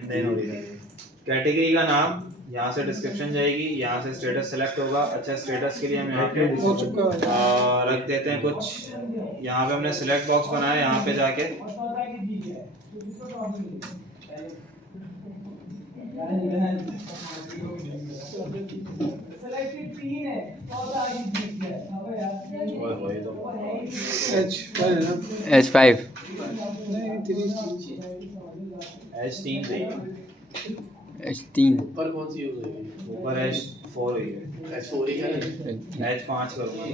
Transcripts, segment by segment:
Category का नाम, यहाँ से डिस्क्रिप्शन जाएगी, यहाँ से स्टेटस सेलेक्ट होगा। अच्छा, स्टेटस के लिए हम यहाँ पे रख देते हैं कुछ, यहाँ पे हमने सिलेक्ट बॉक्स बनाया, यहाँ पे जाके H5 H3 पे H3 ऊपर कौन सी यूज होगी? ऊपर H4 हुई है, H4 ही है। H5 करूँगा,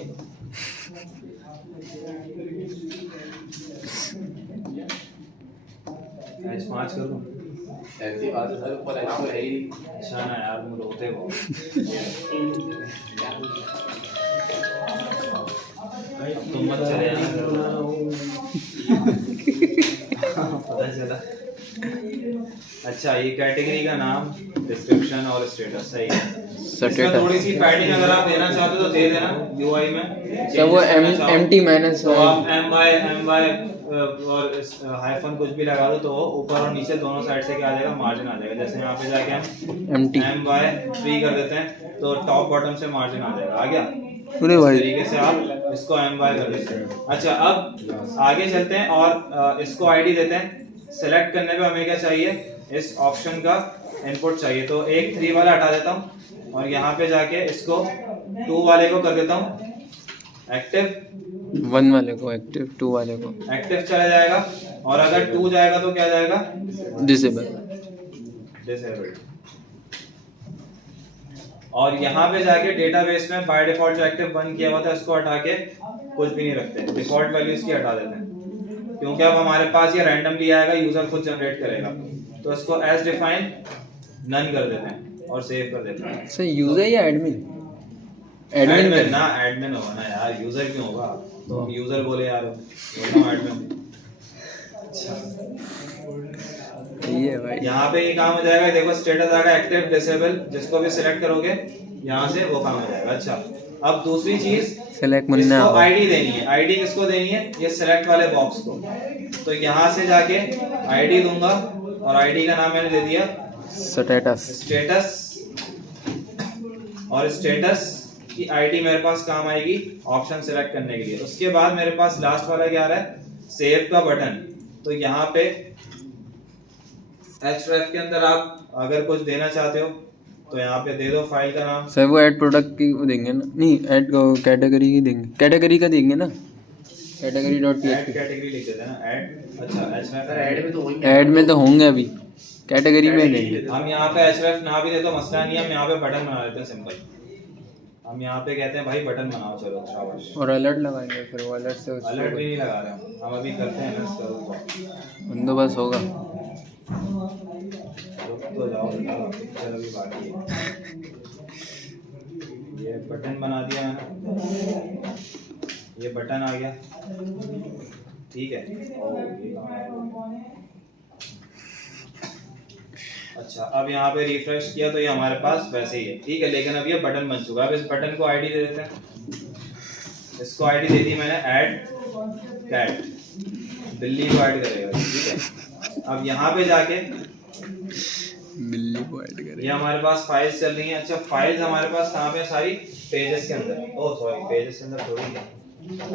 H5 कर दूँ। ऐसी बात है सर, ऊपर H4 है ही। अच्छा ना यार, तुम रोते हो। तुम मत चले पता चला। अच्छा, ये कैटेगरी का नाम, डिस्क्रिप्शन और स्टेटस सही है। इसमें थोड़ी सी पैडिंग अगर आप देना चाहते हो तो दे देना यूआई में। क्या वो empty माइनस तो आप my और हाइफन कुछ भी लगा दो तो ऊपर और नीचे दोनों साइड से क्या आ जाएगा, मार्जिन आ जाएगा। जैसे यहाँ पे जाके हम my3 कर देते हैं तो टॉप बॉटम से मार्जिन आ जाएगा। आ गया? अरे भाई, इस तरीके से आप इसको my कर देते हैं। अच्छा, अब आगे चलते हैं और इसको आईडी देते हैं। सेलेक्ट करने पे हमें क्या चाहिए, इस ऑप्शन का इनपुट चाहिए। तो एक 3 वाला हटा देता हूँ और यहाँ पे जाके इसको 2 वाले को कर देता हूँ एक्टिव, 1 वाले को एक्टिव, 2 वाले को एक्टिव चला जाएगा। और अगर 2 जाएगा तो क्या जाएगा, डिसेबल। डिसेबल्ड। और यहाँ पे जाके डेटाबेस में बाय डिफॉल्ट जो एक्टिव 1 किया हुआ था इसको हटा के कुछ भी नहीं रखते, डिफॉल्ट वैल्यू इसकी हटा देते हैं, क्योंकि अब हमारे पास ये रैंडमली आएगा, यूजर खुद जनरेट करेगा। तो इसको एज डिफाइन नन कर देते हैं और सेव कर देते हैं। सर यूजर या एडमिन? एडमिन ना, एडमिन होगा ना यार, यूजर क्यों होगा? तो हम यूजर बोले यार, बोलना एडमिन। अच्छा, ये भाई यहाँ पे ये काम हो जाएगा। देखो स्टेटस आएगा एक्टिव डिसेबल, जिसको भी सिलेक्ट करोगे यहाँ से वो काम हो जाएगा। अच्छा, अब दूसरी चीज, सेलेक्ट मन्ना इसको आईडी देनी है। आईडी किसको देनी है, ये सिलेक्ट वाले बॉक्स को। तो यहाँ से जाके आईडी दूंगा और आईडी का नाम मैंने दे दिया स्टेटस। स्टेटस। और स्टेटस की आईडी मेरे पास काम आएगी ऑप्शन सिलेक्ट करने के लिए। उसके बाद मेरे पास लास्ट वाला क्या आ रहा है, सेव का बटन। तो यहाँ पे href के अंदर आप अगर कुछ देना चाहते हो तो यहाँ पे दे दो फाइल का नाम। सर वो ऐड प्रोडक्ट की वो देंगे ना? नहीं, ऐड कैटेगरी की देंगे, कैटेगरी का देंगे ना, कैटेगरी डॉट ऐड कैटेगरी लिख देते हैं ना, ऐड। अच्छा, href ऐड में तो होंगे, ऐड में तो होंगे, अभी कैटेगरी में देंगे। हम यहाँ पे href ना भी दे तो मसला नहीं है, हम यहाँ पे बटन बना लेते हैं सिंपल। हम यहाँ पे कहते हैं भाई बटन बनाओ, चलो शाबाश। और अलर्ट लगाएंगे, फिर वो अलर्ट से अलर्ट भी नहीं लगा रहे हम अभी करते हैं ना इसका बंदोबस्त होगा। तो जाओ पिक्चर अभी बाकी है। ये बटन बना दिया है ना, ये बटन आ गया, ठीक है। अच्छा, अब यहाँ पे रिफ्रेश किया तो ये हमारे पास वैसे ही है, ठीक है। लेकिन अब ये बटन बन चुका है। अब इस बटन को आईडी दे देते हैं। इसको आईडी दे दी मैंने ऐड कैट, बिल्ली को ऐड करेगा, ठीक है। अब यहाँ पे जाके बिल्ली को ऐड करें। ये हमारे पास फाइल्स चल रही हैं। अच्छा, फाइल्स हमारे पास कहाँ पे, सारी पेजेस के अंदर। ओह सॉरी, पेजेस के अंदर थोड़ी है,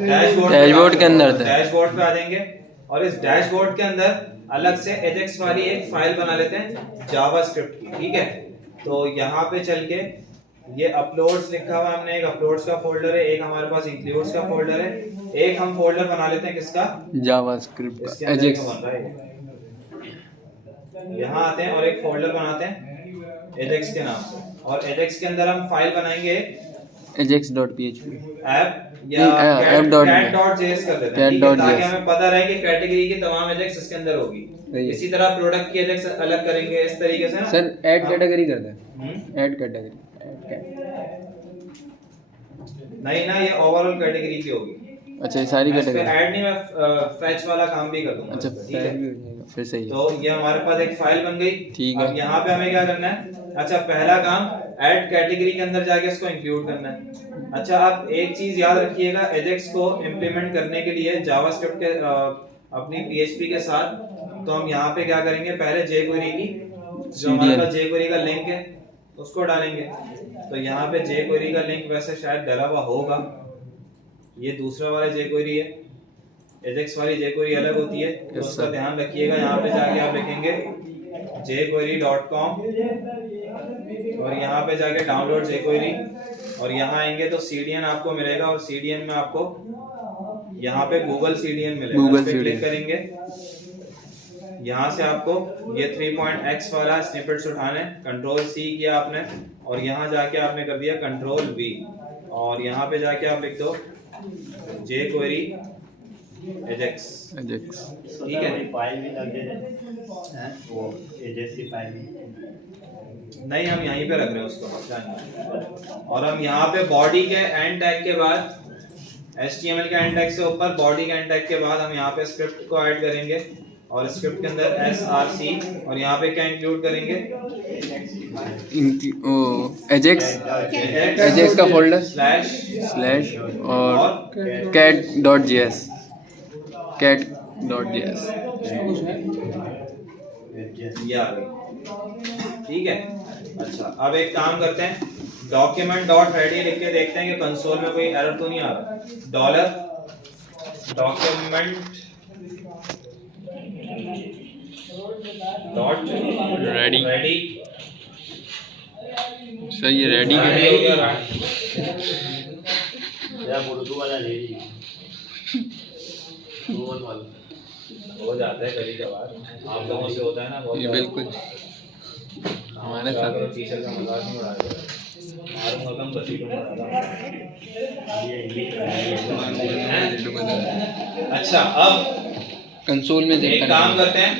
डैशबोर्ड के अंदर था। डैशबोर्ड पे आ जाएंगे और इस डैशबोर्ड के अंदर अलग से एजेक्स वाली एक फाइल बना लेते हैं जावास्क्रिप्ट की, ठीक है। तो यहाँ पे चल के ये अपलोड्स लिखा हुआ है हमने, एक अपलोड्स का फोल्डर है, एक हमारे पास इंक्लूड्स का फोल्डर है। एक हम फोल्डर बना लेते हैं किसका, जावास्क्रिप्ट इसके का, अंदर एजेक्स। क्या बन रहा है, यहाँ आते हैं और एक फोल्डर बनाते हैं एजेक्स के नाम से। और एजेक्स के अंदर हम फाइल बनाएंगे ajax.php ऐप या cat.js कर देते हैं, ठीक है, ताकि हमें पता रहे कि कैटेगरी की तमाम एजेक्स इसके अंदर होगी। इसी तरह प्रोडक्ट की एजेक्स अलग करेंगे इस तरीके से ना। सर ऐड कैटेगरी कर दें, ऐड कैटेगरी। नहीं ना, ये ओवरऑल कैटेगरी की होगी। अच्छा, ये सारी कैटेगरी। ऐड नहीं, मैं फेच वाला काम भी कर दूंगा। अच्छा, ठीक है, फिर सही है। तो ये हमारे पास एक फाइल बन गई। ठीक है। अब यहाँ पे हमें क्या करना है, अच्छा पहला काम ऐड कैटेगरी के अंदर जाके इसको इंक्लूड करना है। अच्छा, आप एक चीज याद रखिएगा, एजेक्स को इम्प्लीमेंट करने के लिए जावास्क्रिप्ट के अपनी PHP के साथ तो हम यहाँ पे क्या करेंगे, पहले jQuery की जो हमारे पास jQuery का लिंक है उसको डालेंगे। तो यहाँ पे jQuery का लिंक वैसे शायद डला हुआ होगा, ये दूसरा वाला jQuery है, एजेक्स वाली jQuery अलग होती है, तो उसका ध्यान रखिएगा। यहाँ पे जाके आप लिखेंगे jQuery.com और यहाँ पे जाके डाउनलोड jQuery और यहाँ आएंगे तो CDN आपको मिलेगा और CDN में आपको यहाँ पे गूगल CDN मिलेगा, गूगल इस पे क्लिक CDN करेंगे। यहाँ से आपको ये 3.x वाला स्निपेट्स उठाने, कंट्रोल C किया आपने और यहाँ जाके आपने कर दिया कंट्रोल V और यहाँ पे जाके आप लिख दो jQuery Ajax, ठीक है। फाइल भी लग जाए वो एजेक्स की फाइल भी नहीं, हम यहीं पे रख रहे हैं उसको, मसला नहीं। और हम यहाँ पे बॉडी के एंड टैग के बाद HTML के एंड टैग से ऊपर बॉडी के एंड टैग के बाद हम यहाँ पे स्क्रिप्ट को ऐड करेंगे और स्क्रिप्ट के अंदर src और यहाँ पे क्या इंक्लूड करेंगे, एजेक्स का फोल्डर स्लैश और cat.js ये आ गई, ठीक है। अच्छा, अब एक काम करते हैं, डॉक्यूमेंट डॉट रेडी लिख के देखते हैं कि कंसोल में कोई एरर तो नहीं आ रहा। डॉलर डॉक्यूमेंट डॉट रेडी सही है, रेडी हो गया। या उर्दू वाला ले ली रोमन वाला हो जाता है कभी कभार, आप लोगों से होता है ना बहुत। ये बिल्कुल हमारे साथ टीचर का मजाक नहीं उड़ाएगा, मारूंगा कम बच्ची को मारूंगा। ये इंग्लिश अच्छा, अब कंसोल में एक देखा काम करते हैं,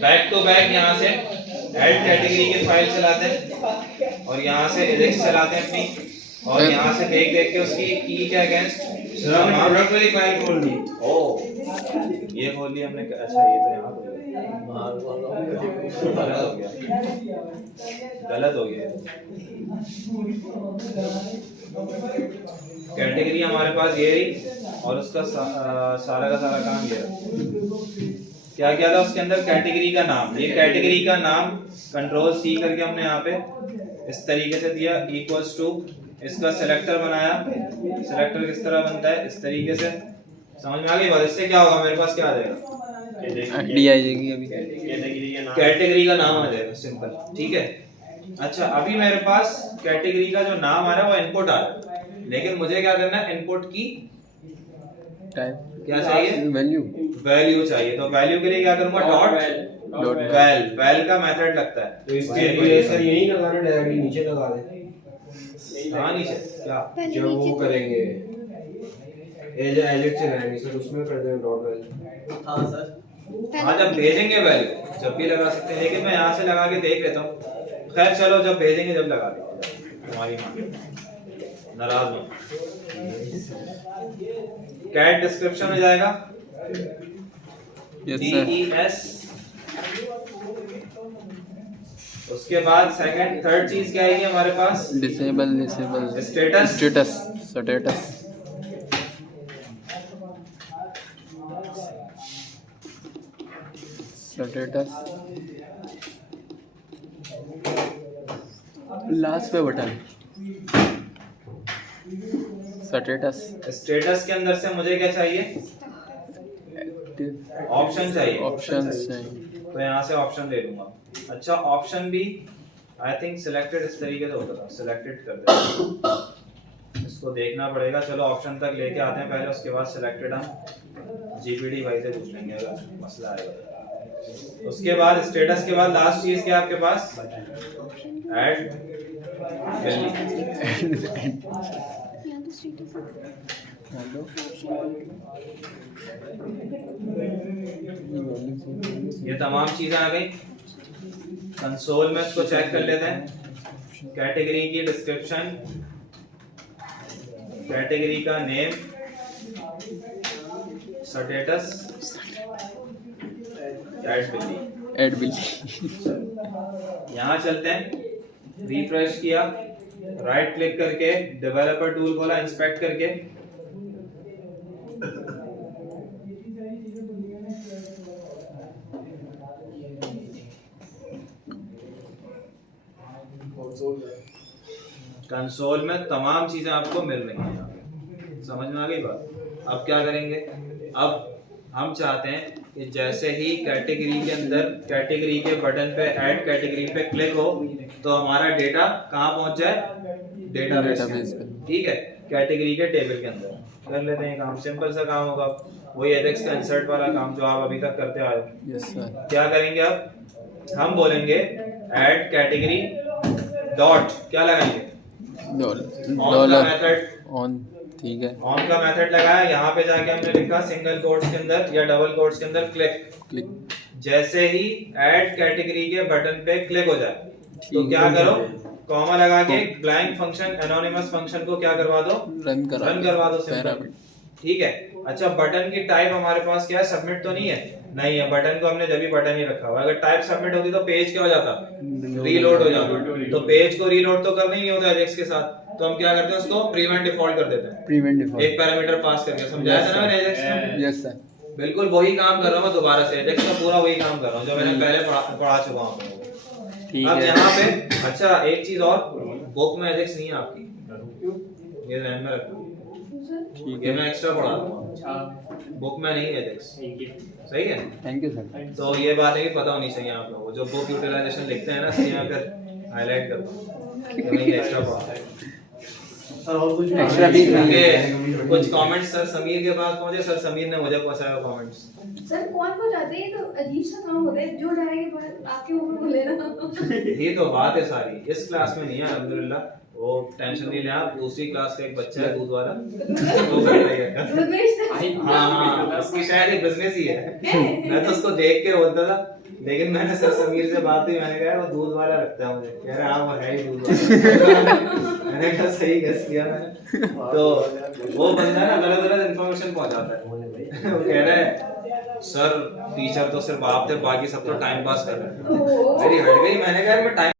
बैक टू बैक यहाँ से ऐड कैटेगरी की फाइल चलाते हैं और यहाँ से एजेक्स चलाते हैं अपनी और यहाँ से देख देख के उसकी की के अगेंस्ट प्रोडक्ट वाली फाइल खोल ली। ओ, ये खोल लिया हमने। अच्छा, ये तो यहाँ खोल लिया, गलत हो गया। कैटेगरी हमारे पास ये रही और उसका सारा का सारा काम ये रहा। क्या क्या था उसके अंदर, कैटेगरी का नाम। ये कैटेगरी का नाम कंट्रोल C करके हमने यहाँ पे इस तरीके से दिया, इक्वल्स टू इसका सिलेक्टर बनाया। सिलेक्टर किस तरह बनता है, इस तरीके से। समझ में आ गई बात? इससे क्या होगा, मेरे पास क्या आ जाएगा, आईडी आ जाएगी अभी, कैटेगरी का नाम आ जाएगा, सिंपल, ठीक है। अच्छा, अभी मेरे पास कैटेगरी का जो नाम आ रहा है वो इनपुट आ रहा है, लेकिन मुझे क्या करना है, इनपुट की टाइप क्या चाहिए, वैल्यू चाहिए। तो वैल्यू के लिए क्या करूंगा, डॉट वैल का मेथड लगता है। तो इसके लिए सर यही लगाना, डायरेक्टली नीचे लगा दे। हाँ, नीचे क्या जब वो करेंगे एजेक्ट चलाएंगे सर, उसमें कर देंगे डॉट वैल। हाँ सर, हाँ, जब भेजेंगे वैल्यू जब भी लगा सकते हैं, लेकिन मैं यहाँ से लगा के देख लेता हूँ। खैर चलो, जब भेजेंगे जब लगा देंगे, तुम्हारी माँ नाराज हो। कैट डिस्क्रिप्शन में जाएगा, DES। उसके बाद सेकंड थर्ड चीज क्या आएगी हमारे पास, डिसेबल स्टेटस। स्टेटस लास्ट पे बटन स्टेटस के अंदर से मुझे क्या चाहिए, ऑप्शन चाहिए। तो यहाँ से ऑप्शन ले लूंगा। अच्छा, ऑप्शन भी आई थिंक सिलेक्टेड इस तरीके से होता था, सिलेक्टेड कर देते, इसको देखना पड़ेगा। चलो ऑप्शन तक लेके आते हैं पहले, उसके बाद सिलेक्टेड हम GPD भाई से पूछ लेंगे अगर मसला आएगा। उसके बाद स्टेटस के बाद लास्ट चीज क्या आपके पास, ऐड ये तमाम चीजें आ गई। कंसोल में इसको चेक कर लेते हैं। कैटेगरी की डिस्क्रिप्शन, कैटेगरी का नेम, स्टेटस, ऐड बिल्ली। यहाँ चलते हैं, रिफ्रेश किया, राइट क्लिक करके डेवलपर टूल खोला, इंस्पेक्ट करके कंसोल में तमाम चीजें आपको मिल रही हैं यहाँ पे। समझ में आ गई बात। अब क्या करेंगे, अब हम चाहते हैं कि जैसे ही कैटेगरी के अंदर कैटेगरी के बटन पे ऐड कैटेगरी पे क्लिक हो तो हमारा डेटा कहाँ पहुंच जाए, डेटाबेस Database ठीक है, कैटेगरी के टेबल के अंदर। कर लेते हैं काम, सिंपल सा काम होगा, वही एजेक्स का इंसर्ट वाला काम जो आप अभी तक करते आ रहे हो। Yes sir. क्या करेंगे, अब हम बोलेंगे ऐड कैटेगरी डॉट, क्या लगाएंगे, ऑन का डॉलर मेथड, ऑन, ठीक है, ऑन का मेथड लगाया, यहाँ पे जाके हमने लिखा सिंगल कोट्स के अंदर या डबल कोट्स के अंदर क्लिक। क्लिक। जैसे ही ऐड कैटेगरी के बटन पे क्लिक हो जाए तो ठीक क्या है। करो, कॉमा लगा के ब्लैंक फंक्शन एनोनिमस फंक्शन को क्या करवा दो, रन करवा दो सिंपल, ठीक है। अच्छा, बटन की टाइप हमारे पास क्या है, सबमिट तो नहीं है, नहीं है, बटन को हमने जब भी बटन ही रखा हुआ। अगर टाइप सबमिट होती तो पेज क्या हो जाता, रीलोड हो जाता। तो पेज को रीलोड तो करना ही नहीं होता एजेक्स के साथ, तो हम क्या करते हैं, उसको प्रीवेंट डिफॉल्ट कर देते हैं, प्रीवेंट डिफॉल्ट। एक पैरामीटर पास करके। समझाया था ना मैंने एजेक्स में, यस सर। बिल्कुल वही काम कर रहा हूँ मैं दोबारा से, एजेक्स का पूरा वही काम कर रहा हूँ जो मैंने पहले पढ़ा चुका हूँ। ठीक अब है। यहाँ पे अच्छा एक चीज और, बुक में एजेक्स नहीं है आपकी, ये ध्यान में रखना, ठीक ये है। मैं एक्स्ट्रा पढ़ा दूंगा, बुक में नहीं है एजेक्स, सही है। Thank you sir. तो ये बात है कि पता होनी चाहिए आप लोगों को, जो बुक यूटिलाइजेशन लिखते हैं ना, यहाँ कर हाईलाइट करता हूँ तो नहीं एक्स्ट्रा पढ़ा है। एक्स्ट्रा भी क्योंकि कुछ कमेंट्स सर समीर के पास पहुंचे, सर समीर ने मुझे पहुंचाया कमेंट्स। सर कौन पहुंचाते हैं, ये तो अजीब सा काम होता है, जो डायरेक्ट आपके ऊपर बोले ना। ये तो बात है सारी, इस क्लास में नहीं है अल्हम्दुलिल्लाह, वो टेंशन नहीं ले आप। दूसरी क्लास का एक बच्चा है दूध वाला, वो कर रही है। दूध बेचता है। हाँ, उसकी शायद एक बिजनेस ही है। मैं तो उसको देख के बोलता था, लेकिन मैंने सर समीर से बात हुई, मैंने कहा वो दूध वाला लगता है मुझे, कह रहा हाँ वो है ही दूध वाला। मैंने कहा सही गेस किया मैंने। तो वो बंदा ना गलत गलत इन्फॉर्मेशन पहुंचाता है। वो कह रहा है सर टीचर तो सिर्फ आप थे, बाकी सब तो टाइम पास कर रहे हैं। मेरी हट गई, मैंने कहा मैं टाइम